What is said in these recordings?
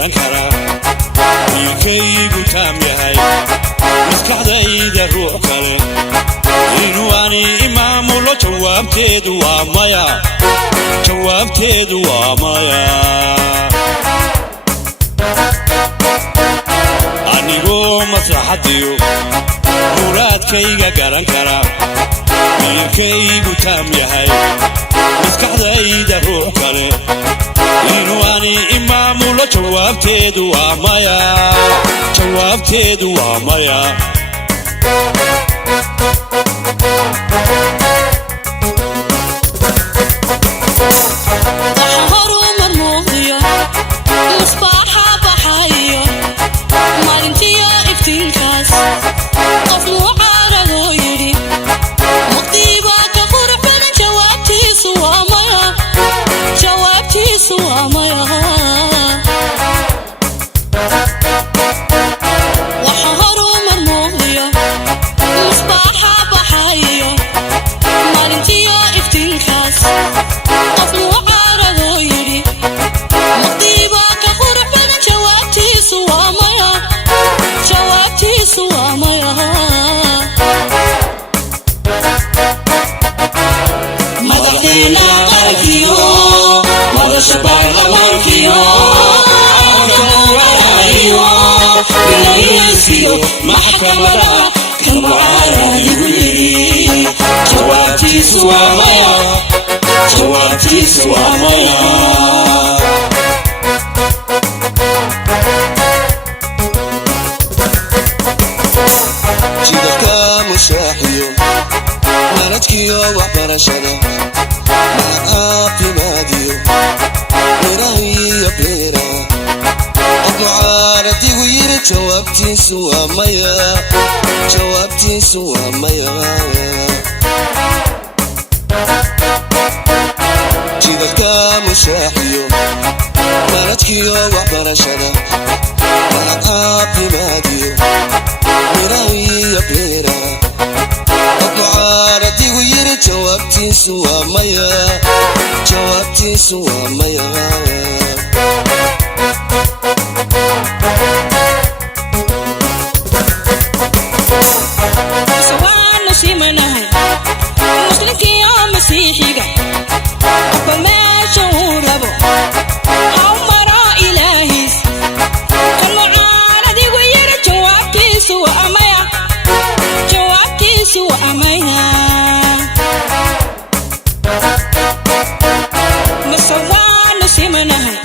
garan kara wiilkaygu taam yahay maskaxdayda ruux kale inuu ani imaamulo jawaabteedu waa maya anigoo maslaxadiyo muraadkayga garan kara wiilkaygu taam yahay maskaxdayda ruux kale inuu ani imaamulo jawaabteedu waa maya محكمة كالمعارض يقولي جوابتي سوى ميا جيدك مشاحيو مالتكيو وحبرشنا معاقي ماديو مراهي بليرا معارضي ويري جوابتي سوى ميا جيدك مشاحيو مالتكيو وحبرشنا معاقي ماديو مراهي بليرا معارضي ويري جوابتي سوى ميا سواء نسيمناهي مسلمك يا مسيحي أبا ما شعور أبو عمر إلهي كالمعارض يغير جوابتي سوى أميها مسواء نسيمناهي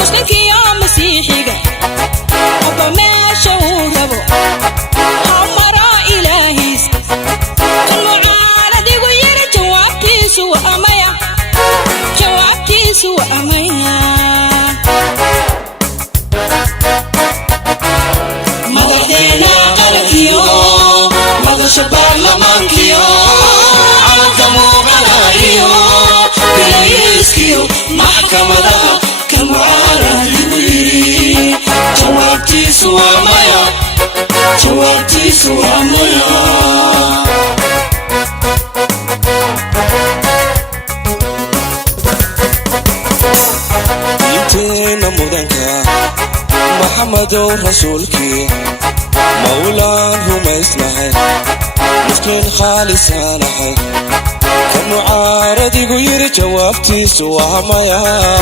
مسلمك يا مسيحي أبا ما شعور أبو مدحنا قلبيو مدشبع لمانكيو على الدمو غلايو بلايسكيو محكمة كالمعارض يقولي جوابتي سوى ميا دينتنا مدنكا محمد رسولكي مولان هم اسمه مسكين خالص نحي كالمعارض يغير جوابتي سوى ميا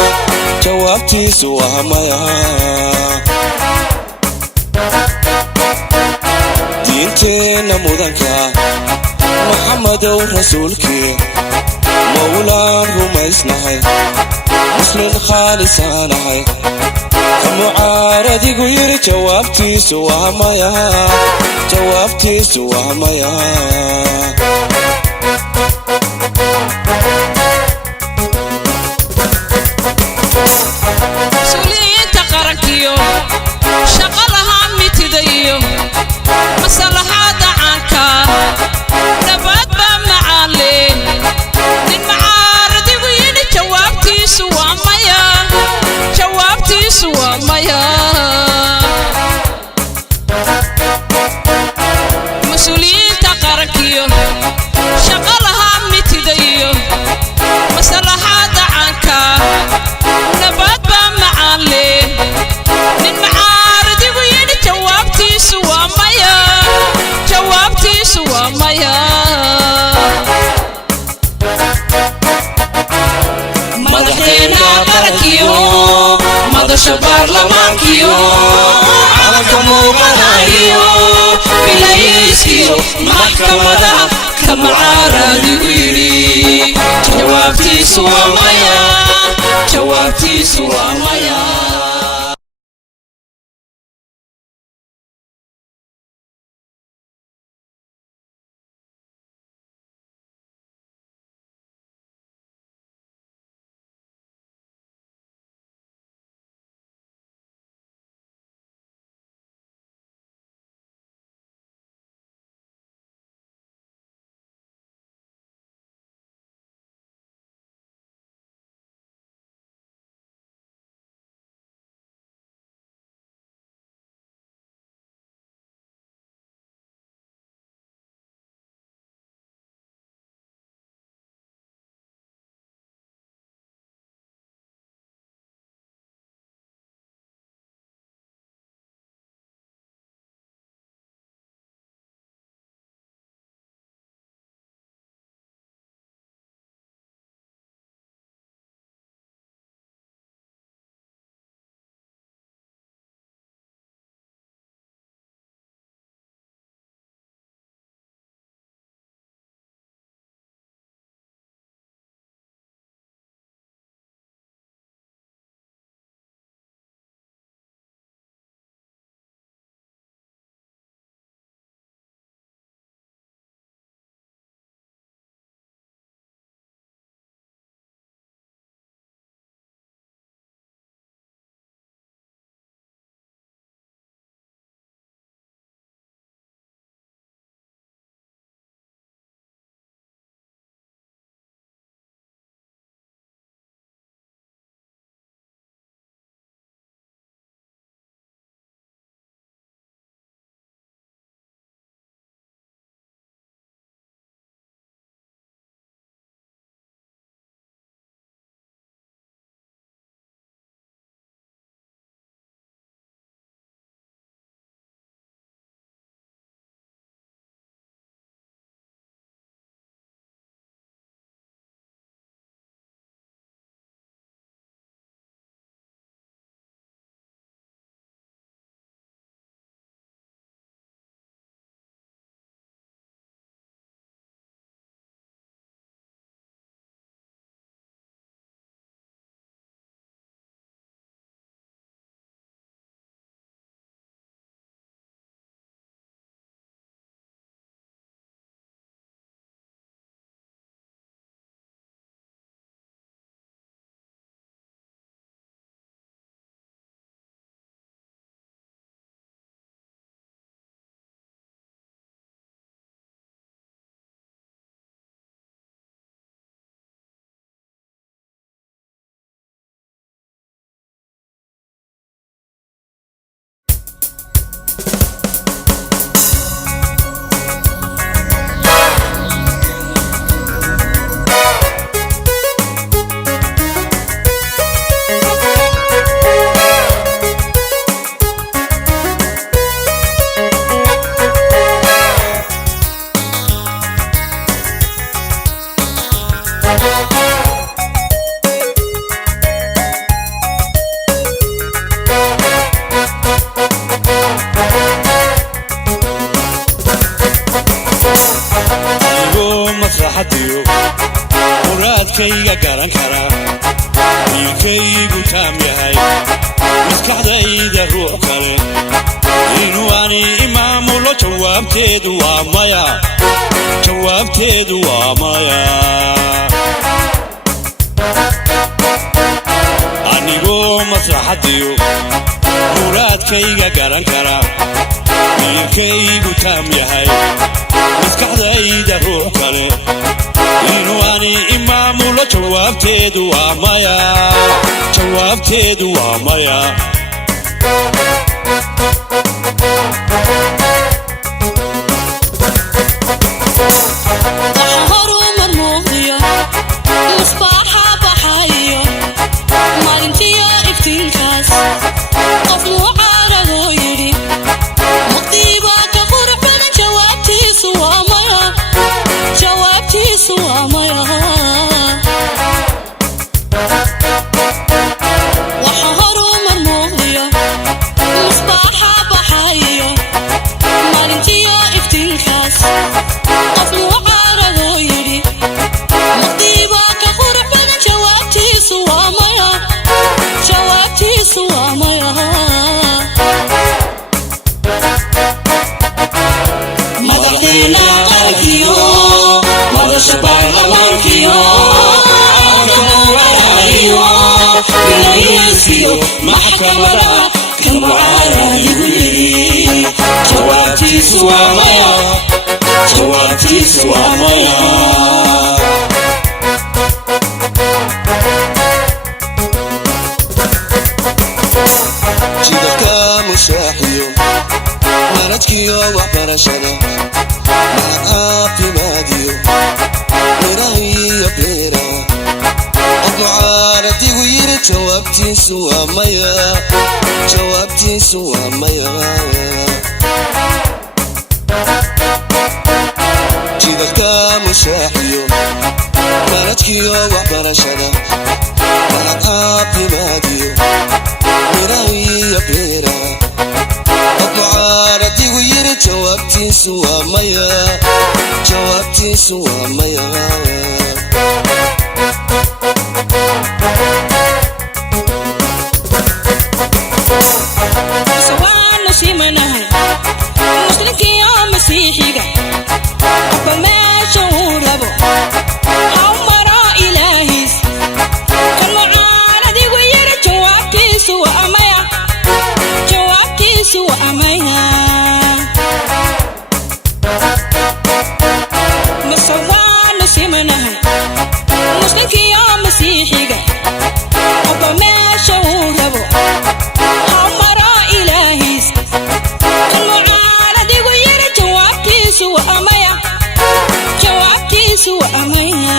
دينتنا مدنكا محمد رسولكي مولان هم اسمه مسلم خالص نحي كالمعارض يغير جوابتي سوى ميا مسؤولين تقرنكيو شغلها متديو مصلحات عنك نبات بمعالي للمعارض يغير جوابتي سوى ميا مسؤولين تقرنكيو شغلها متديو مصلحات عنك نبات بمعالي jawaabtiisu waa maya madaxdeena qarankiyo madasha baarlamaankiyo calanka muuqanayo bilayskiyo maxkamadaha kama caaraadigu yidhi jawaabtiisu waa maya jawaabtiisu waa maya maslaxadiyo muraadkayga garan kara wiilkaygu taam yahay maskaxdayda ruux kale inuu ani imaamulo jawaabteedu waa maya jawaabteedu waa maya anigoo maslaxadiyo muraadkayga garan kara wiilkaygu taam yahay maskaxdayda ruux kale inuu ani imaamulo jawaabteedu waa maya jawaabteedu waa maya Jawaabtiisu waa madaxdeena qarankiyo madasha baarlamaankiyo calanka muqanayo bilayskiyo maxkamadaha ka mucaaradigu yidhi jawaabtiisu waa maya jawaabtiisu waa maya mushaaxiyo manadkiyo waxbarashada malad caafimaadiyo mirahiyo beera qof mucaaradigu yidhi jawaabtiisu waa maya jawaabtiisu waa maya jidadka mushaaxiyo manadkiyo waxbarashada malad caafimaadiyo mirahiyo beera mucaaradigu yidhi jawaabtiisu waa maya jawaabtiisu waa maya sawaano simanahay muslimkiyo masiixiga qofba meesha uu rabo ha u maro ilaahiis kan mucaaradigu yidhi jawaabtiisu waa maya jawaabtiisu waa maya masawaano simanahay muslimkiyo masiixiga qofba meesha uu rabo ha u maro ilaahiis kan mucaaradigu yidhi jawaabtiisu waa maya jawaabtiisu waa maya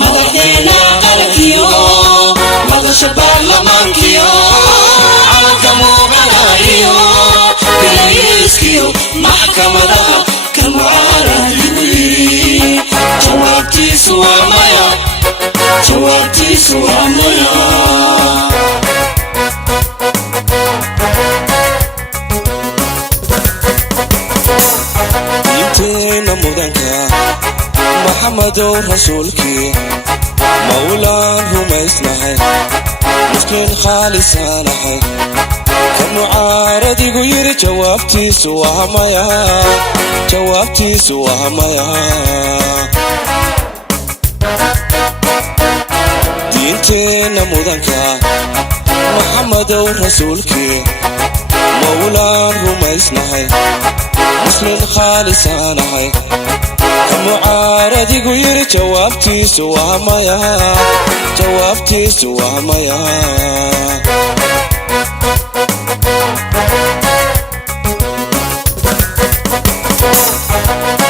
madaxdeena qarankiyo madasha baarlamaankiyo calanka muqanayo bilayskiyo maxkamadaha ka mucaaradigu yidhi jawaabtiisu waa maya jawaabtiisu waa maya diinteena mudanka maxamadow rasuulkii mawlaan rumaysnahay muslim khaalisaanahay kan mucaaradigu yidhi jawaabtiisu waa maya jawaabtiisu waa maya diinteena mudanka maxamadow rasuulkii mawlaan rumaysnahay muslim khaalisaanahay kan mucaaradigu yidhi jawaabtiisu waa maya jawaabtiisu waa maya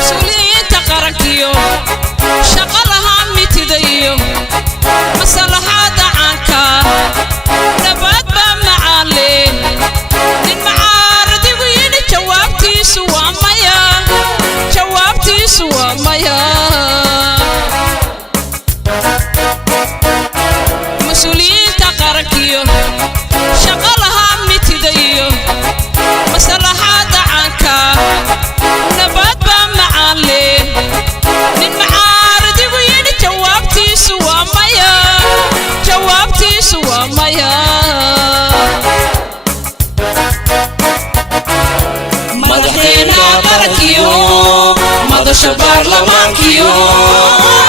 suuliyiinta qarankiyo shaqalaha mitidayo masalaxaada caanka nabad baa macaaleen nin mucaaradigu yidhi jawaabtiisu waa maya jawaabtiisu waa maya mas-uuliyiinta qarankiyo shaqalaha mitidayo masalaxaada caanka nabad baa macaaleen nin mucaaradigu yidhi jawaabtiisu waa maya jawaabtiisu waa maya madaxdeena qarankiyo madasha baarlamaankiyo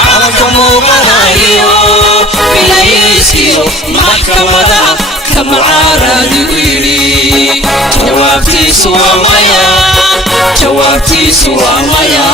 calanka muqanayo bilayskiyo maxkamadaha ka mucaaradigu yidhi jawaabtiisu waa maya jawaabtiisu waa maya